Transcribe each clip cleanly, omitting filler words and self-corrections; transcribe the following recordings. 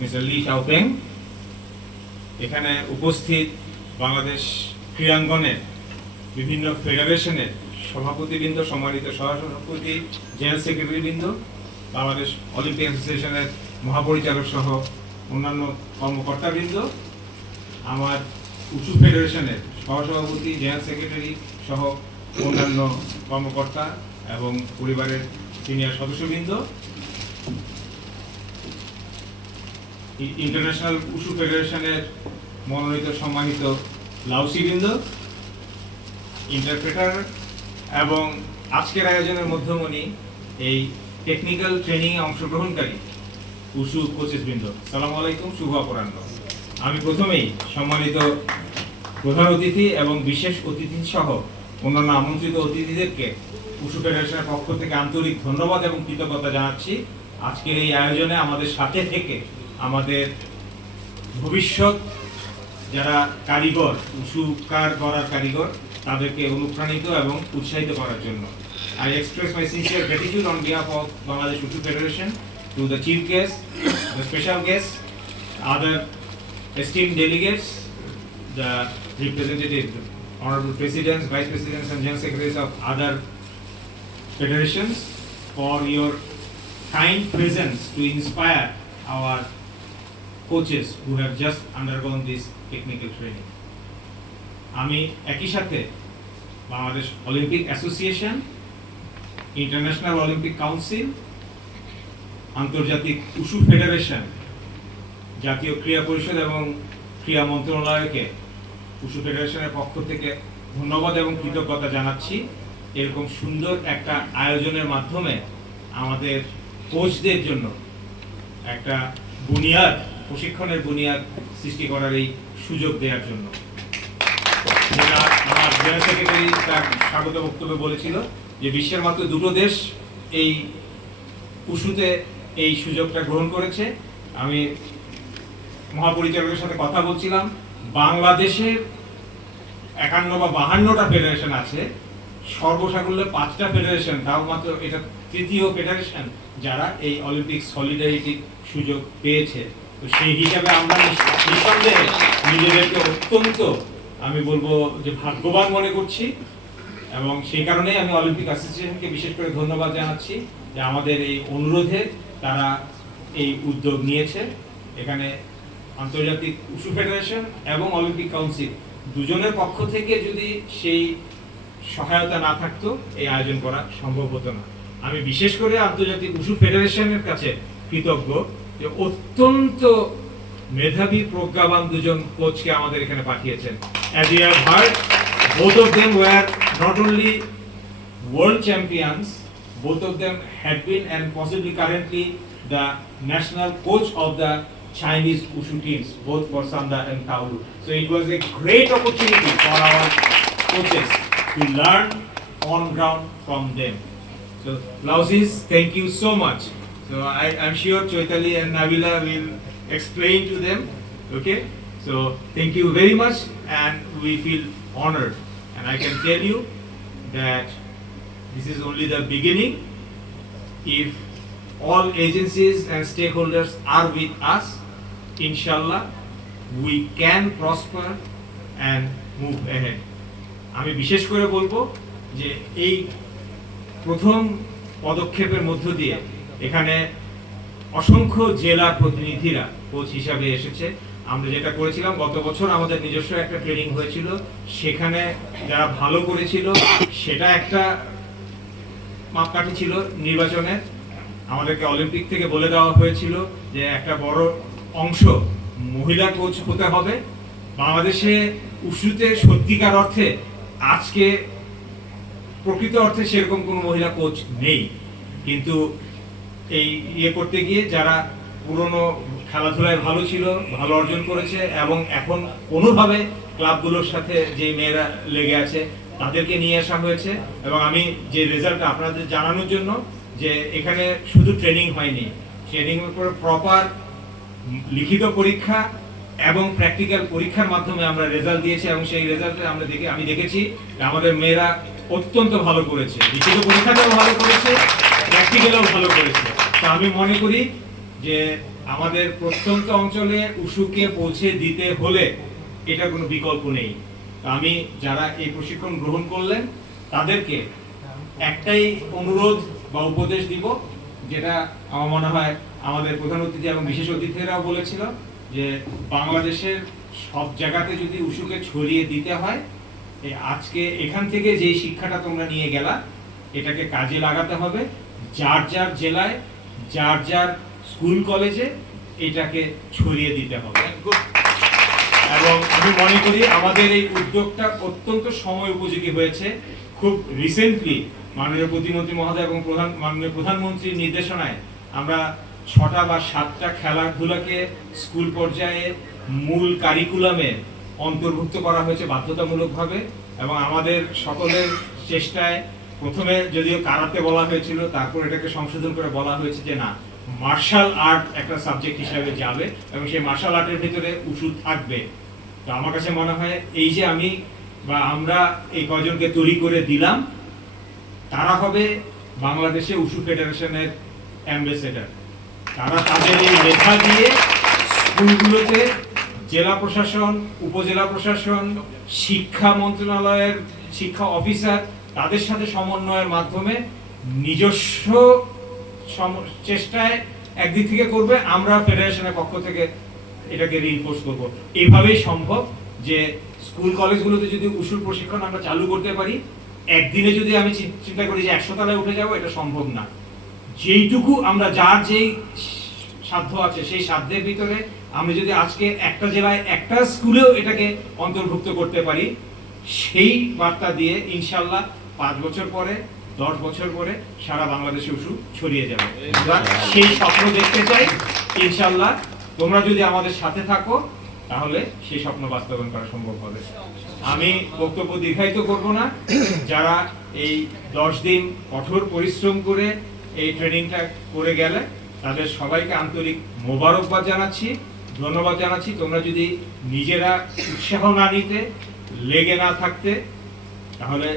Mister Lee Shaopeng, এখানে উপস্থিত বাংলাদেশ ক্রীড়াঙ্গনের বিভিন্ন ফেডারেশনের সভাপতিবৃন্দ, সম্মানিত সহসভাপতি, জেনারেল সেক্রেটারিবৃন্দ, বাংলাদেশ অলিম্পিক অ্যাসোসিয়েশনের মহাপরিচালক সহ অন্যান্য কর্মকর্তাবৃন্দ, আমার উঁচু ফেডারেশনের সহসভাপতি, জেনারেল সেক্রেটারি সহ অন্যান্য কর্মকর্তা এবং পরিবারের সিনিয়র সদস্যবৃন্দ, ইন্টারন্যাশনাল উশু ফেডারেশনের মনোনীত সম্মানিত লাউসিবৃন্দ, ইন্টারপ্রেটার এবং আজকের আয়োজনের মধ্যমণি এই টেকনিক্যাল ট্রেনিংয়ে অংশগ্রহণকারী উশু কোচেসবৃন্দ, সালামু আলাইকুম, শুভ অপরাহ্ন। আমি প্রথমেই সম্মানিত প্রধান অতিথি এবং বিশেষ অতিথি সহ অন্যান্য আমন্ত্রিত অতিথিদেরকে উশু ফেডারেশনের পক্ষ থেকে আন্তরিক ধন্যবাদ এবং কৃতজ্ঞতা জানাচ্ছি। আজকের এই আয়োজনে আমাদের সাথে থেকে আমাদের ভবিষ্যৎ যারা কারিগর, উশুকার করার কারিগর, তাদেরকে অনুপ্রাণিত এবং উৎসাহিত করার জন্য I express my sincere gratitude on behalf of Bangladesh Wushu Federation to the chief guest, the special guests, other esteemed delegates, the representatives, honorable presidents, vice presidents and general secretaries of other federations for your kind presence to inspire our coaches who have just undergone this technical training. আমি একই সাথে Bangladesh Olympic association, international Olympic council, আন্তর্জাতিক wushu federation, জাতীয় ক্রীড়া পরিষদ এবং ক্রীড়া মন্ত্রণালয়কে wushu ফেডারেশনের পক্ষ থেকে ধন্যবাদ এবং কৃতজ্ঞতা জানাচ্ছি। এরকম সুন্দর একটা আয়োজনের মাধ্যমে আমাদের কোচদের জন্য একটা বুনিয়াদ, প্রশিক্ষণের বুনিয়াদ সৃষ্টি করার এই সুযোগ দেওয়ার জন্য। আমার জেনারেল সেক্রেটারি তার স্বাগত বক্তব্যে বলেছিল যে বিশ্বের মাত্র দুটো দেশ এই উশুতে এই সুযোগটা গ্রহণ করেছে। আমি মহাপরিচালকের সাথে কথা বলছিলাম, বাংলাদেশের 51 বা 52টা ফেডারেশন আছে, সর্বসাকুল্যে 5টা ফেডারেশন, তাও মাত্র এটা তৃতীয় ফেডারেশন যারা এই অলিম্পিক সলিডারিটির সুযোগ পেয়েছে। তো সেই হিসাবে আমরা নিঃসন্দেহে নিজেদেরকে অত্যন্ত, আমি বলবো যে ভাগ্যবান মনে করছি এবং সেই কারণেই আমি অলিম্পিক অ্যাসোসিয়েশনকে বিশেষ করে ধন্যবাদ জানাচ্ছি যে আমাদের এই অনুরোধে তারা এই উদ্যোগ নিয়েছে। এখানে আন্তর্জাতিক উশু ফেডারেশন এবং অলিম্পিক কাউন্সিল দুজনের পক্ষ থেকে যদি সেই সহায়তা না থাকতো এই আয়োজন করা সম্ভব হতো না। আমি বিশেষ করে আন্তর্জাতিক উশু ফেডারেশনের কাছে কৃতজ্ঞ যে অত্যন্ত মেধাবী, প্রজ্ঞাবান দুজন কোচকে আমাদের এখানে পাঠিয়েছেন। As you have heard, both of them were not only world champions, both of them had been and possibly currently the national coach of the Chinese Wushu teams, both for Sanda and Taolu. So it was a great opportunity for our coaches to learn on ground from them. So Lausis, thank you so much. So I'm sure Choitali and Nabila will explain to them. Okay, so thank you very much, and we feel honored. And I can tell you that this is only the beginning. If all agencies and stakeholders are with us, inshallah, we can prosper and move ahead. আমি বিশেষ করে বলবো যে এই প্রথম পদক্ষেপের মধ্য দিয়ে এখানে অসংখ্য জেলা প্রতিনিধিরা কোচ হিসাবে এসেছে। আমরা যেটা করেছিলাম গত বছর আমাদের নিজস্ব একটা ট্রেনিং হয়েছিল, সেখানে যারা ভালো করেছিল সেটা একটা মাপকাঠি ছিল নির্বাচনে। আমাদেরকে অলিম্পিক থেকে বলে দেওয়া হয়েছিল যে একটা বড় অংশ মহিলা কোচ হতে হবে। বাংলাদেশে উশুতে সত্যিকার অর্থে আজকে প্রকৃত অর্থে সেরকম কোনো মহিলা কোচ নেই, কিন্তু এই করতে গিয়ে যারা পুরনো খেলাধুলায় ভালো ছিল, ভালো অর্জন করেছে এবং এখন কোনোভাবে ক্লাবগুলোর সাথে যে মেয়েরা লেগে আছে তাদেরকে নিয়ে আসা হয়েছে। এবং আমি যে রেজাল্টটা আপনাদের জানানোর জন্য যে এখানে শুধু ট্রেনিং হয়নি, ট্রেনিংয়ের পরে প্রপার লিখিত পরীক্ষা এবং প্র্যাকটিক্যাল পরীক্ষার মাধ্যমে আমরা রেজাল্ট দিয়েছি এবং সেই রেজাল্টে আমি দেখেছি যে আমাদের মেয়েরা অত্যন্ত ভালো করেছে, লিখিত পরীক্ষাতেও ভালো করেছে, প্র্যাকটিক্যালেও ভালো করেছে। তো আমি মনে করি যে আমাদের প্রত্যন্ত অঞ্চলে উশুকে পৌঁছে দিতে হলে এটা কোনো বিকল্প নেই। আমি যারা এই প্রশিক্ষণ গ্রহণ করলেন তাদেরকে একটাই অনুরোধ বা উপদেশ দিব, যেটা আমার মনে হয় আমাদের প্রধান অতিথি এবং বিশেষ অতিথিরাও বলেছিল, যে বাংলাদেশের সব জায়গাতে যদি উশুকে ছড়িয়ে দিতে হয়, আজকে এখান থেকে যে শিক্ষাটা তোমরা নিয়ে গেলা এটাকে কাজে লাগাতে হবে। যার যার জেলায়, যার যার স্কুল কলেজে এটাকে ছড়িয়ে দিতে হবে। এবং আমি মনে করি আমাদের এই উদ্যোগটা অত্যন্ত সময় উপযোগী হয়েছে। খুব রিসেন্টলি মাননীয় প্রতিমন্ত্রী মহোদয় এবং মাননীয় প্রধানমন্ত্রীর নির্দেশনায় আমরা 6টা বা 7টা খেলাধুলাকে স্কুল পর্যায়ে মূল কারিকুলামে অন্তর্ভুক্ত করা হয়েছে বাধ্যতামূলকভাবে। এবং আমাদের সকলের চেষ্টায় প্রথমে যদিও কারাতে বলা হয়েছিল, তারপর এটাকে সংশোধন করে বলা হয়েছে যে না, মার্শাল আর্ট একটা সাবজেক্ট হিসাবে যাবে এবং সেই মার্শাল আর্টের ভিতরে উশু থাকবে। তো আমার কাছে মনে হয় এই যে আমি বা আমরা এই কয়জনকে তৈরি করে দিলাম, তারা হবে বাংলাদেশে উশু ফেডারেশনের অ্যাম্বাসেডর। তারা তাদের এই লেখা দিয়ে স্কুলগুলোতে জেলা প্রশাসন, উপজেলা প্রশাসন, শিক্ষা মন্ত্রণালয়ের শিক্ষা অফিসার তাদের সাথে সমন্বয়ের মাধ্যমে নিজস্ব চেষ্টায় একদিক থেকে করবে, আমরা ফেডারেশনের পক্ষ থেকে এটাকে রিইনফোর্স করব। এইভাবেই সম্ভব যে স্কুল কলেজগুলোতে যদি উশুর প্রশিক্ষণ আমরা চালু করতে পারি, একদিনে যদি আমি চিন্তা করি যে 100 তলায় উঠে যাব, এটা সম্ভব না। যেইটুকু আমরা যার যেই সাধ্য আছে সেই সাধ্যের ভিতরে আমি যদি আজকে একটা জেলায় একটা স্কুলেও এটাকে অন্তর্ভুক্ত করতে পারি, সেই বার্তা দিয়ে ইনশাল্লাহ 5 বছর পরে, 10 বছর পরে সারা বাংলাদেশে উশু ছড়িয়ে যাবে। সেই স্বপ্ন দেখতে চাই। ইনশাল্লাহ তোমরা যদি আমাদের সাথে থাকো তাহলে সেই স্বপ্ন বাস্তবায়ন করা সম্ভব হবে। আমি বক্তব্য দীর্ঘায়িত করব না। যারা এই 10 দিন কঠোর পরিশ্রম করে এই ট্রেনিংটা করে গেলে তাদের সবাইকে আন্তরিক মোবারকবাদ জানাচ্ছি, ধন্যবাদ জানাচ্ছি। তোমরা যদি নিজেরা উৎসাহ না নিতে, লেগে না থাকতে, তাহলে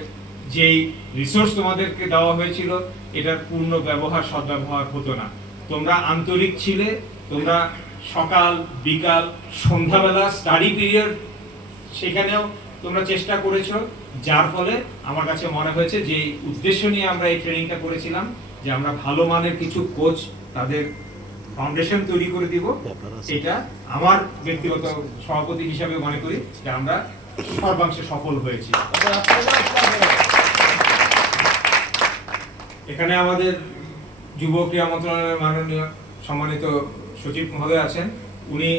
যেই রিসোর্স তোমাদেরকে দেওয়া হয়েছিল এটার পূর্ণ ব্যবহার, সদ্ব্যবহার হতো না। তোমরা আন্তরিক ছিলে, তোমরা সকাল, বিকাল, সন্ধ্যাবেলা স্টাডি পিরিয়ড সেখানেও তোমরা চেষ্টা করেছো, যার ফলে আমার কাছে মনে হয়েছে যে উদ্দেশ্য নিয়ে আমরা এই ট্রেনিংটা করেছিলাম যে আমরা ভালো মানের কিছু কোচ তাদের ফাউন্ডেশন তৈরি করে দিব। এটা আমার ব্যক্তিগত সভাপতি হিসাবে মনে করি যে আমরা সর্বাংশে সফল হয়েছি। এখানে আমাদের যুব ক্রীড়া মন্ত্রণালয়ের মাননীয় সম্মানিত সচিব মহোদয় আছেন, উনি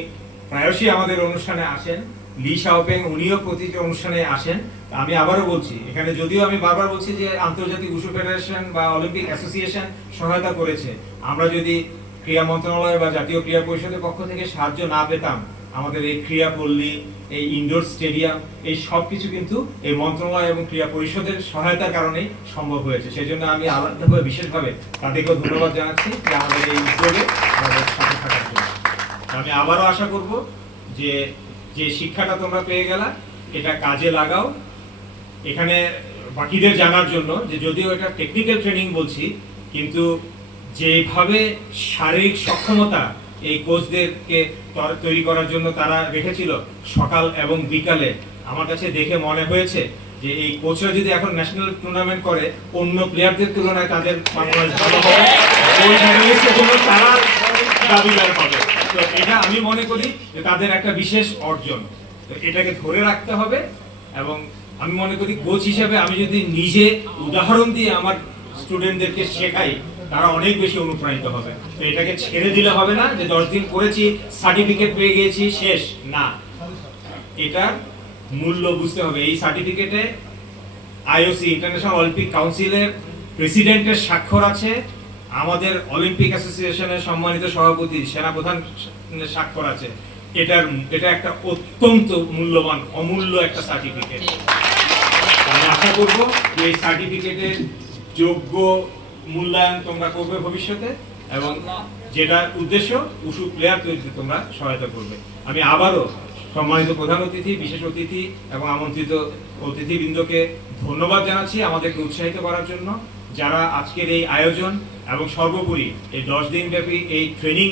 প্রায়শই আমাদের অনুষ্ঠানে আসেন। লি শাওপেং উনিও প্রতিটি অনুষ্ঠানে আসেন। আমি আবারও বলছি, এখানে যদিও আমি বারবার বলছি যে আন্তর্জাতিক উশু ফেডারেশন বা অলিম্পিক অ্যাসোসিয়েশন সহায়তা করেছে, আমরা যদি ক্রীড়া মন্ত্রণালয় বা জাতীয় ক্রীড়া পরিষদের পক্ষ থেকে সাহায্য না পেতাম, আমাদের এই ক্রীড়া পল্লী, এই ইনডোর স্টেডিয়াম, এই সব কিছু কিন্তু এই মন্ত্রণালয় এবং ক্রীড়া পরিষদের সহায়তার কারণেই সম্ভব হয়েছে। সেই জন্য আমি আলাদাভাবে বিশেষভাবে তাদেরকেও ধন্যবাদ জানাচ্ছি যে আমাদের এই উদ্যোগে আমাদের সাথে থাকার জন্য। আমি আবারও আশা করব যে যে শিক্ষাটা তোমরা পেয়ে গেলা এটা কাজে লাগাও। এখানে বাকিদের জানার জন্য যে যদিও এটা টেকনিক্যাল ট্রেনিং বলছি, কিন্তু যেভাবে শারীরিক সক্ষমতা এই কোচদেরকে তৈরি করার জন্য তারা রেখেছিল সকাল এবং বিকালে, আমার কাছে দেখে মনে হয়েছে যে এই কোচরা যদি এখন ন্যাশনাল টুর্নামেন্ট করে অন্য প্লেয়ারদের তুলনায় তাদের পারফরম্যান্স ভালো হবে, ওই মেডেলিস্টের জন্য তারা দাবিদার হবে। তো এটা আমি মনে করি যে তাদের একটা বিশেষ অর্জন, তো এটাকে ধরে রাখতে হবে। এবং আমি মনে করি কোচ হিসেবে আমি যদি নিজে উদাহরণ দিয়ে আমার স্টুডেন্টদেরকে শেখাই, তারা অনেক বেশি অনুপ্রাণিত হবে। তো এটাকে ছেড়ে দিলে হবে না যে 10 দিন করেছি, সার্টিফিকেট পেয়ে গিয়েছি, শেষ না। এটার মূল্য বুঝতে হবে। এই সার্টিফিকেটে আইওসি, ইন্টারন্যাশনাল অলিম্পিক কাউন্সিলের প্রেসিডেন্টের স্বাক্ষর আছে, আমাদের অলিম্পিক অ্যাসোসিয়েশনের সম্মানিত সভাপতি, সেনাপ্রধানের স্বাক্ষর আছে। এটা একটা অত্যন্ত মূল্যবান, অমূল্য একটা সার্টিফিকেট। আমি আশা করব যে এই সার্টিফিকেটের যোগ্য মূল্যায়ন তোমরা করবে ভবিষ্যতে, এবং যেটা উদ্দেশ্য উশু প্লেয়ার তৈরিতে তোমরা সহায়তা করবে। আমি আবারও সম্মানিত প্রধান অতিথি, বিশেষ অতিথি এবং আমন্ত্রিত অতিথিবৃন্দকে ধন্যবাদ জানাচ্ছি আমাদেরকে উৎসাহিত করার জন্য। যারা আজকের এই আয়োজন এবং সর্বোপরি এই 10 দিন ব্যাপী এই ট্রেনিং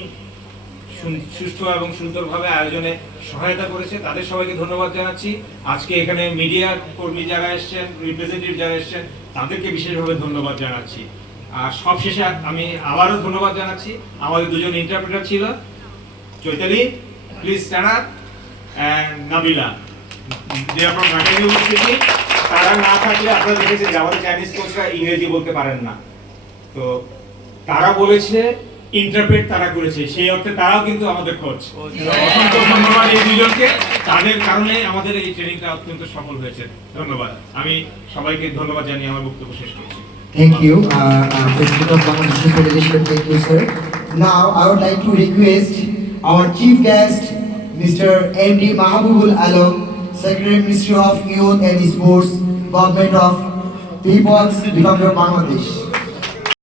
সুষ্ঠু এবং সুন্দরভাবে আয়োজনে সহায়তা করেছে, তাদের সবাইকে ধন্যবাদ জানাচ্ছি। আজকে এখানে মিডিয়া কর্মী যারা এসেছেন, রিপ্রেজেন্টেটিভ যারা এসেছেন, তাদেরকে বিশেষভাবে ধন্যবাদ জানাচ্ছি। আর সবশেষে আমি আবারও ধন্যবাদ জানাচ্ছি, আমাদের দুজন ইন্টারপ্রেটার ছিল, Chaitali please stand up, and Nabila, যে আপনার ঢাকায় উপস্থিতি। তারা না থাকলে আপনারা দেখেছেন যে আমাদের চাইনিজ কোচরা ইংরেজি বলতে পারেন না, তো তারা বলেছে ইন্টারপ্রেট তারা করেছে, সেই অর্থে তারাও কিন্তু আমাদের কোচ। অসংখ্য ধন্যবাদ এই দুজনকে, তাদের কারণে আমাদের এই ট্রেনিংটা অত্যন্ত সফল হয়েছে। ধন্যবাদ, আমি সবাইকে ধন্যবাদ জানিয়ে আমার বক্তব্য শেষ করছি। Thank you, President of Bangladesh Federation. Thank you, sir. Now, I would like to request our chief guest, Mr. M.D. Mahabubul Alam, Secretary, Ministry of Youth and Sports, Government of People's Republic of Bangladesh.